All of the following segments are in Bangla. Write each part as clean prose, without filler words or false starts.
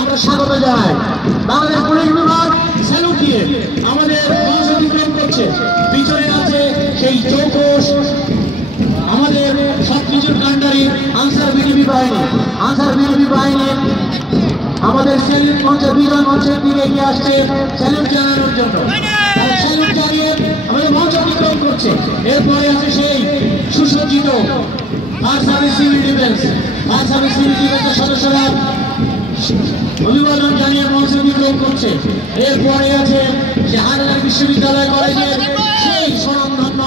আমরা স্বাগত জানাই। বাংলাদেশ পুলিশ বিভাগ স্যালুট দিয়ে আমাদের মঞ্চ অতিক্রম করছে। পিছনে আছে সেই চৌকস আমাদের সবকিছুর কাণ্ডারি আনসার বিজিবি বাহিনী। আনসার বিজিবি বাহিনী আমাদের স্যালুট মঞ্চে বিজয় মঞ্চের দিকে এগিয়ে আসছে স্যালুট জানানোর জন্য। স্যালুট জানিয়ে আমাদের মঞ্চ অতিক্রম করছে। এরপরে আছে সেই সুসজ্জিত fire service civil defence. Fire service civil ডিফেন্সের সদস্যরা অভিবাদন জানিয়ে মঞ্চ অতিক্রম করছে। এরপরে আছে সে হায়দ্রাবাদ বিশ্ববিদ্যালয় কলেজের সেই স্বনামধন্য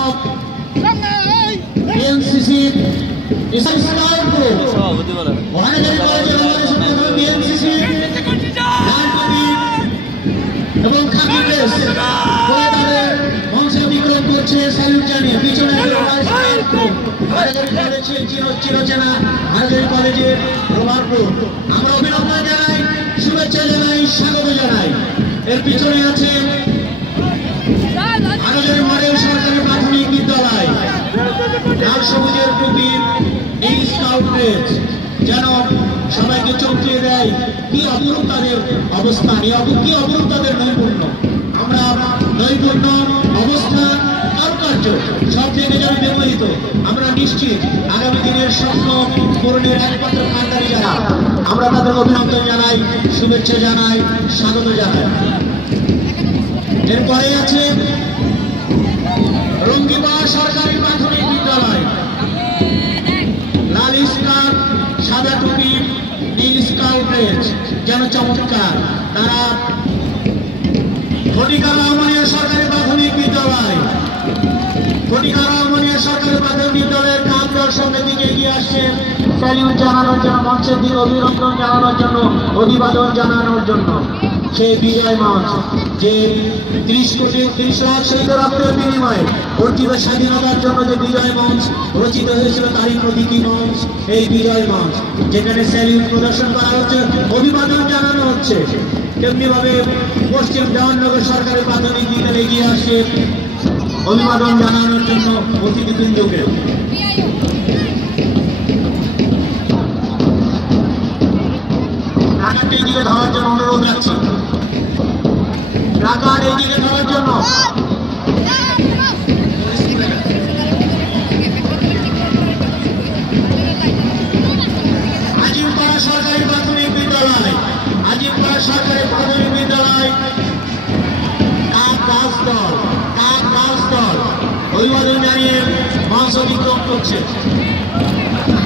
এনসিসি এবং খাকি ড্রেস মঞ্চে অতিক্রম করছে স্যালুট জানিয়ে। পিছনে চিরচেনা হায়দ্রাবাদ কলেজের প্রভারপুর। আমরা অভিনন্দন জানাই, শুভেচ্ছা জানাই, স্বাগত জানাই। এর পিছনে আছে হায়দ্রাবাদ মডেল সরকারি প্রাথমিক বিদ্যালয়। লাল সবুজের টুপি, নীল স্কাউট ড্রেস যেন সবাইকে চমকিয়ে দেয় কি অপরূপ তাদের অবস্থান, কি অপরূপ তাদের নৈপুণ্য। আমরা নৈপুণ্য, অবস্থান, কারুকার্য সব থেকে যেন ব্যবহৃত। আমরা নিশ্চিত আগামী দিনের স্বপ্ন পূরণের একমাত্র কান্ডারি যারা, আমরা তাদের অভিনন্দন জানাই, শুভেচ্ছা জানাই, স্বাগত জানাই। এরপরে আছে রঙ্গিপাড়া সরকারি প্রাথমিক বিদ্যালয়। লাল স্কার্ট, সাদা টুপি, নীল স্কাউট ড্রেস যেন চমৎকার। তারা ফটিকা রহমানিয়া সরকারি প্রাথমিক বিদ্যালয়, ফটিকা রহমানিয়া সরকারি প্রাথমিক বিদ্যালয়ের কামরার সামনের দিকে এগিয়ে আসছে স্যালুট জানানোর জন্য, মঞ্চের দিকে অভিনন্দন জানানোর জন্য, অভিবাদন জানানোর জন্য। সেই বিজয় মঞ্চ যে 30 লাখ শহীদ রক্তের বিনিময়ে অর্জিত স্বাধীনতার জন্য যে বিজয় মঞ্চ রচিত হয়েছিল তারই প্রতীকী মঞ্চ এই বিজয় মঞ্চ, যেখানে স্যালুট প্রদর্শন করা হচ্ছে, অভিবাদন জানানো হচ্ছে। তেমনি ভাবে পশ্চিম জওয়াননগর সরকারি প্রাথমিক বিদ্যালয়ে এগিয়ে আসছে অভিবাদন জানানোর জন্য অতিথিবৃন্দকে। প্লাকার্ড এইদিকে ধরার জন্য অনুরোধ রাখছি, প্লাকার্ড এইদিকে ধরার জন্য। আজিমপাড়া সরকারি প্রাথমিক বিদ্যালয়, আজিমপাড়া সরকারি প্রাথমিক বিদ্যালয় অভিবাদন জানিয়ে মঞ্চ অতিক্রম করছে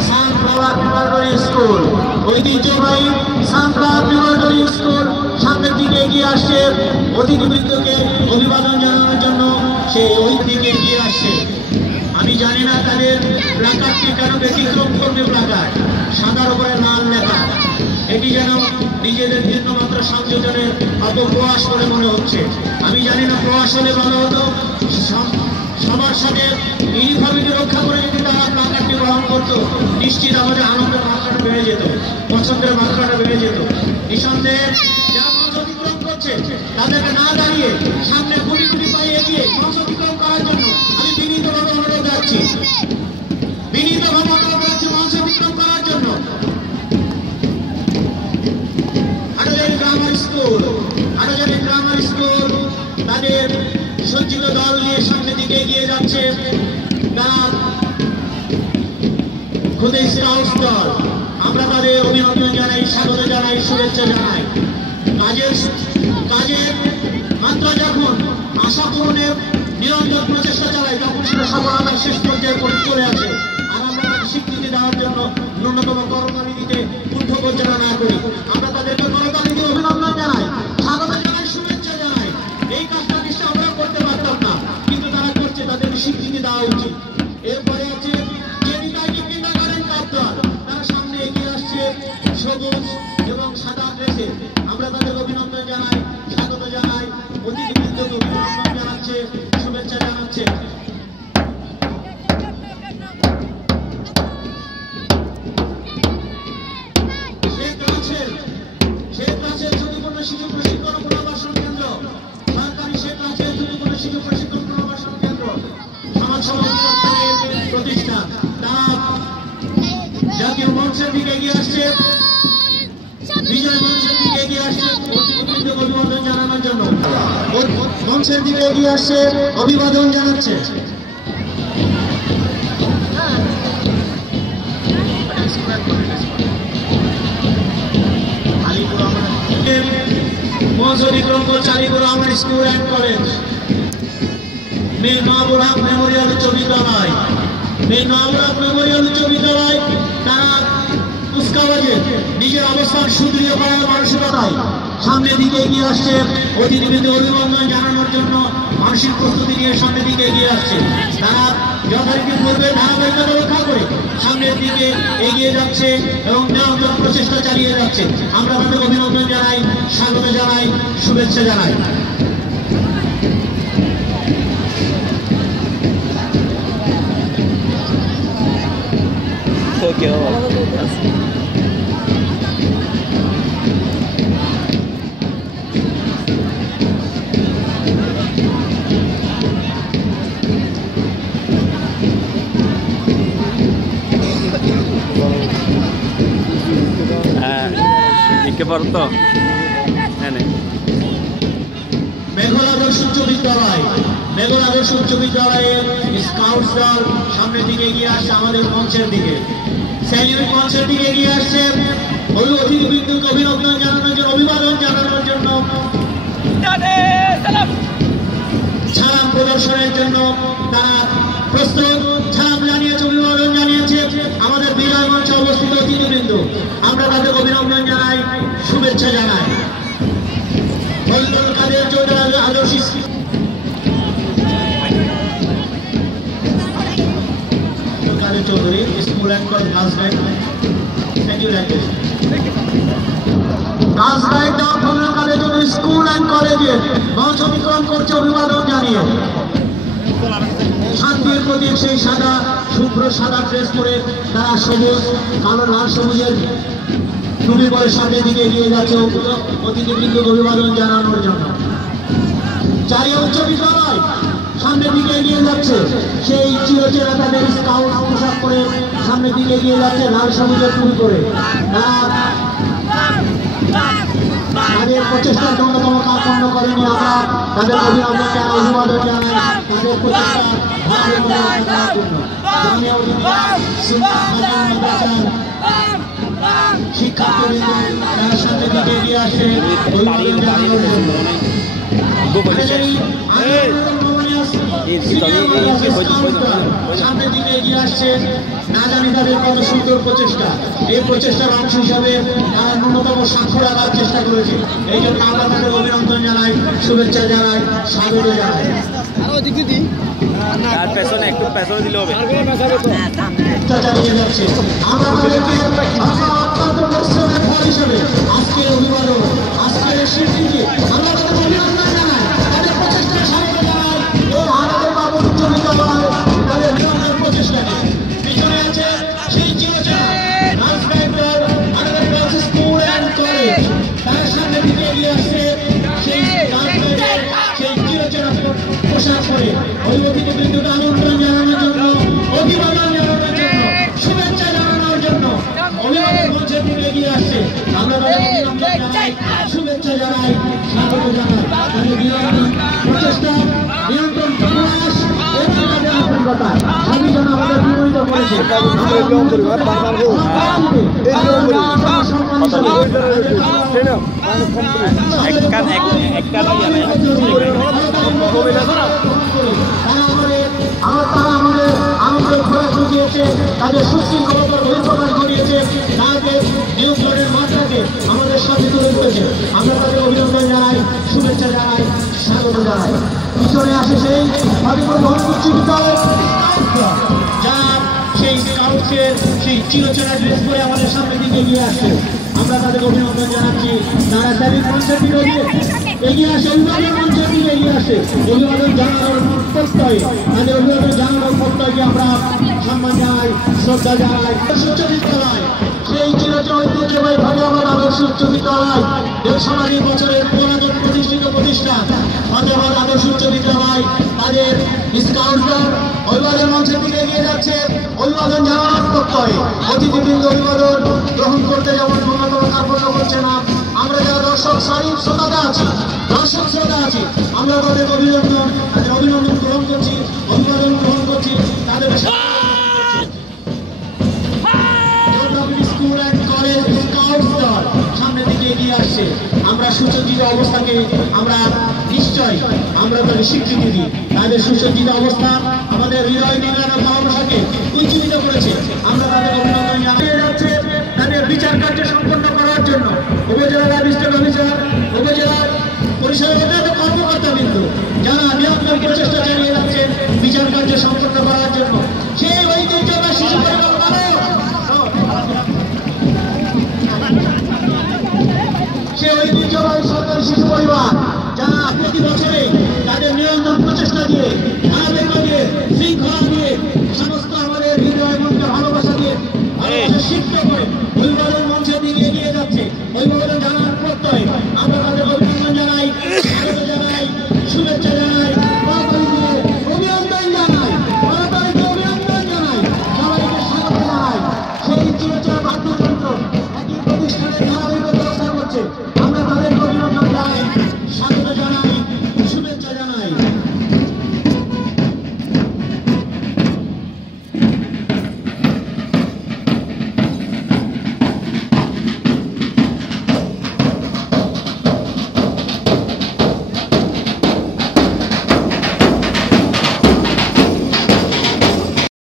সানফ্লাওয়ার প্রিপারেটরি স্কুল, ঐতিহ্যবাহী সানফ্লাওয়ার প্রিপারেটরি স্কুল সামনের দিকে এগিয়ে আসছে অতিথিবৃন্দকে অভিবাদন জানানোর জন্য। সে ওই দিকে এগিয়ে আসছে। আমি জানি না তাদের প্লাকার্ডটি কেন ব্যতিক্রম করবে। প্লাকার্ড সাদার উপরে লাল লেখা, এটি যেন নিজেদের ভিন্নমাত্র সংযোজনের অপপ্রয়াস বলে মনে হচ্ছে। আমি জানি না প্রয়াস হলে ভালো হতো, সবার সাথে ইউনিফর্মিটি রক্ষা করে যদি তারা প্লাকার্ডটি গ্রহণ করতো, নিশ্চিত আমাদের আনন্দের মাত্রাটা বেড়ে যেত, পছন্দের মাত্রাটা বেড়ে যেত। নিঃসন্দেহে যারা মঞ্চ অতিক্রম করছে তাদেরকে না দাঁড়িয়ে সামনে গুটি গুটি পায়ে এগিয়ে মঞ্চ অতিক্রম করার জন্য আমি বিনীতভাবে অনুরোধ রাখছি, বিনীতভাবে অনুরোধ রাখছি মঞ্চ অতিক্রম করার জন্য। Hathazari grammar school, Hathazari grammar school তাদের সজ্জিত দল নিয়ে সামনের দিকে এগিয়ে যাচ্ছে। তারা খুদে স্কাউট দল, আমরা তাদের অভিনন্দন জানাই, স্বাগত জানাই, শুভেচ্ছা জানাই। কাজের মাত্রা যখন আশা পূরণের নিরন্তর প্রচেষ্টা চালায় তখন সেটা সফলতার শেষ পর্যায়ে চলে আসে। আর আমরা তাকে স্বীকৃতি দেওয়ার জন্য ন্যূনতম করতালি দিতে ঊর্ধ্বপর্যালোচনা না করি। আমরা তাদেরকে করতালি দিয়ে অভিনন্দন জানাই, স্বাগত জানাই, শুভেচ্ছা জানাই। এই কাজটা নিশ্চয় আমরা করতে পারতাম না, কিন্তু তারা করছে, তাদেরকে স্বীকৃতি দেওয়া উচিত। এরপরে আছে তারা সামনে এগিয়ে আসছে সবুজ এবং সাদা ড্রেসে। আমরা তাদের অভিনন্দন জানাই, স্বাগত জানাই, অতিথিবৃন্দকে অভিনন্দন জানাচ্ছে, শুভেচ্ছা জানাচ্ছে। শেখ রাসেল ঝুঁকিপূর্ণ শিশু প্রশিক্ষণ পুনর্বাসন কেন্দ্র, সরকারি শেখ রাসেল ঝুঁকিপূর্ণ শিশু প্রশিক্ষণ পুনর্বাসন কেন্দ্র সমাজ সমাজের প্রতিষ্ঠান। তারা জাতীয় মঞ্চের দিকে এগিয়ে আসছে, বিজয় মঞ্চে জন্য মঞ্চের দিকে এগিয়ে আসছে, অভিবাদন জানাচ্ছে। মঞ্চ অতিক্রম করছে আলিপুর আমার school and college, Mir Mahbub Haque memorial উচ্চ বিদ্যালয়। মীর মাহবুব হক মেমোরিয়াল উচ্চ বিদ্যালয় তারা কুচকাওয়াজে নিজের অবস্থান সুদৃঢ় করার মানসিকতায় সামনের দিকে এগিয়ে আসছে। অতিথিবৃন্দ অভিনন্দন জানানোর জন্য মানসিক প্রস্তুতি নিয়ে সামনের দিকে এগিয়ে আসছে। তারা যথারীতি পূর্বে ধারাবাহিকতা রক্ষা করে সামনের দিকে এগিয়ে যাচ্ছে এবং নিরন্তর প্রচেষ্টা চালিয়ে যাচ্ছে। আমরা তাদের অভিনন্দন জানাই, স্বাগত জানাই, শুভেচ্ছা জানাই। মেঘল আদর্শ উচ্চ বিদ্যালয়, মেঘল আদর্শ উচ্চ বিদ্যালয়ের স্কাউট দল সামনের দিকে এগিয়ে আসছে আমাদের মঞ্চের দিকে, স্যালিউট মঞ্চের দিকে এগিয়ে আসছে অতিথিবৃন্দকে অভিনন্দন জানানোর জন্য, অভিবাদন জানানোর জন্য, সালাম প্রদর্শনের জন্য তারা প্রস্তুত। সালাম জানিয়েছে, অভিবাদন জানিয়েছে আমাদের বিজয় মঞ্চে অবস্থিত অতিথিবৃন্দ। আমরা তাদের অভিনন্দন জানাই, শুভেচ্ছা জানাই। Kader Adarsha Kader Chowdhury school and college last guide, thank you Rakesh. Last guide Kader Chowdhury school and কলেজে মঞ্চ অতিক্রম করছে অভিবাদন জানিয়ে। শান্তির প্রতীক সেই সাদা শুভ্র সাদা ড্রেস পরে তারা সবুজ কালো লাল সবুজের টুপি পরে সামনের দিকে এগিয়ে যাচ্ছে অতিথিবৃন্দ অভিবাদন জানানোর জন্য। চারিয়া উচ্চ বিদ্যালয় সামনের দিকে এগিয়ে যাচ্ছে, সেই চিরচেরা তাদের স্কাউট পোশাক পরে সামনের দিকে এগিয়ে যাচ্ছে লাল সবুজের টুপি পরে। তাদের প্রচেষ্টার অন্যতম কাজ করেনি, আমরা তাদের অভিনন্দন জানাই, অভিবাদন জানাই তাদের প্রচেষ্টা শিক্ষার্থীবৃন্দ তারা সামনের দিকে এগিয়ে আসে অভিবাদন জানানোর জন্য। সামনের দিকে এগিয়ে আসছে, না জানি তাদের কত সুন্দর প্রচেষ্টা। এই প্রচেষ্টার অংশ হিসাবে তারা ন্যূনতম স্বাক্ষর আনার চেষ্টা করেছে। এই জন্য আমরা তাদের অভিনন্দন জানাই, শুভেচ্ছা জানাই, স্বাগত জানাই। চালিয়ে যাচ্ছে আমরা তাদেরকে অত্যন্ত পরিশ্রমের ফল হিসেবে আজকের অভিবাদন, আজকের স্বীকৃতি আমরা তাদের অভিনন্দন জানাই, তাদের প্রচেষ্টার স্বাগত জানাই। আমাদের বাবু উচ্চ বিদ্যালয় তাদের নিরন্তর প্রচেষ্টাকে পিছনে আছে সেই চিরচেনা স্কুল অ্যান্ড কলেজ, তারা সামনের দিকে এগিয়ে আসছে সেই সেই চিরচেনা পোশাক পরে অতিথিবৃন্দকে আমন্ত্রণ জানানোর জন্য, অভিবাদন জানানোর জন্য, শুভেচ্ছা জানানোর জন্য অভিভাবক মঞ্চের দিকে এগিয়ে আসছে। আমরা তাদের অভিনন্দন জানাই, শুভেচ্ছা জানাই, স্বাগত জানাই। তাদের নিরন্তর প্রচেষ্টা, নিরন্তর প্রয়াস এবং তাদের আন্তরিকতা আমি যেন আমাদের বিমোহিত করেছে। আমাদের খোরাক জুগিয়েছে, তাদের সুশৃঙ্খলতার বহিঃপ্রকাশ ঘটিয়েছে, তাদের নিয়োগের মাত্রাকে আমাদের সাথে তুলে ধরেছে। আমরা তাদের অভিনন্দন জানাই, শুভেচ্ছা জানাই, স্বাগত জানাই। পিছনে আসে সেই উচ্চ বিদ্যালয় যা সেই স্কাউটসের সেই চিরচেনা ড্রেস পরে আমাদের সামনের দিকে এগিয়ে আসছে। আমরা তাদের অভিনন্দন জানাচ্ছি। তারা স্যালিউট মঞ্চের দিকে এগিয়ে আসে, অভিবাদন মঞ্চের দিকে এগিয়ে আসে। অভিবাদন জানানোর প্রত্যয়, তাদের অভিবাদন জানানোর প্রত্যয়কে আমরা সম্মান জানাই, শ্রদ্ধা জানাই। উচ্চ বিদ্যালয় সেই চিরচেনা ঐতিহ্যবাহী ফাতেহাবাদ আদর্শ উচ্চ বিদ্যালয় 120 বছরের পুরাতন প্রতিষ্ঠিত প্রতিষ্ঠান ফাতেহাবাদ আদর্শ উচ্চ বিদ্যালয় তাদের স্কাউটরা অভিবাদন মঞ্চের দিকে এগিয়ে যাচ্ছে। অভিবাদন জানানোর প্রত্যয় অতিথিবৃন্দ অভিবাদন গ্রহণ করতে যেমন ন্যূনতম কার্পণ্য করছে না, আমরা যারা দর্শক শ্রোতা আছি, দর্শক অভিভাবকদের অভিনন্দন, তাদের অভিনন্দন গ্রহণ করছি, অভিবাদন গ্রহণ করছি, তাদের স্কুল অ্যান্ড কলেজ স্কাউটস দল সামনের দিকে এগিয়ে আসছে। আমরা সুসজ্জিত অবস্থাকে আমরা নিশ্চয় আমরা তাদের স্বীকৃতি দিই। তাদের সুসজ্জিত অবস্থা আমাদের হৃদয় নির্মাণ ভালোবাসাকে উজ্জীবিত করেছে। আমরা তাদের অভিনন্দন জানিয়ে যাচ্ছে তাদের বিচার কার্য সম্পন্ন করার জন্য উপজেলা ম্যাজিস্ট্রেট অফিসার, উপজেলা পরিষদের কর্মকর্তাবৃন্দ যারা নিরন্তর প্রচেষ্টা চালিয়ে যাচ্ছেন বিচার কার্য সম্পন্ন করার জন্য। সেই ঐতিহ্যবাহী শিশু পরিবার সে ঐতিহ্যবাহী সরকারি শিশু পরিবার যারা প্রতি বছরে তাদের নিরন্তর প্রচেষ্টা দিয়ে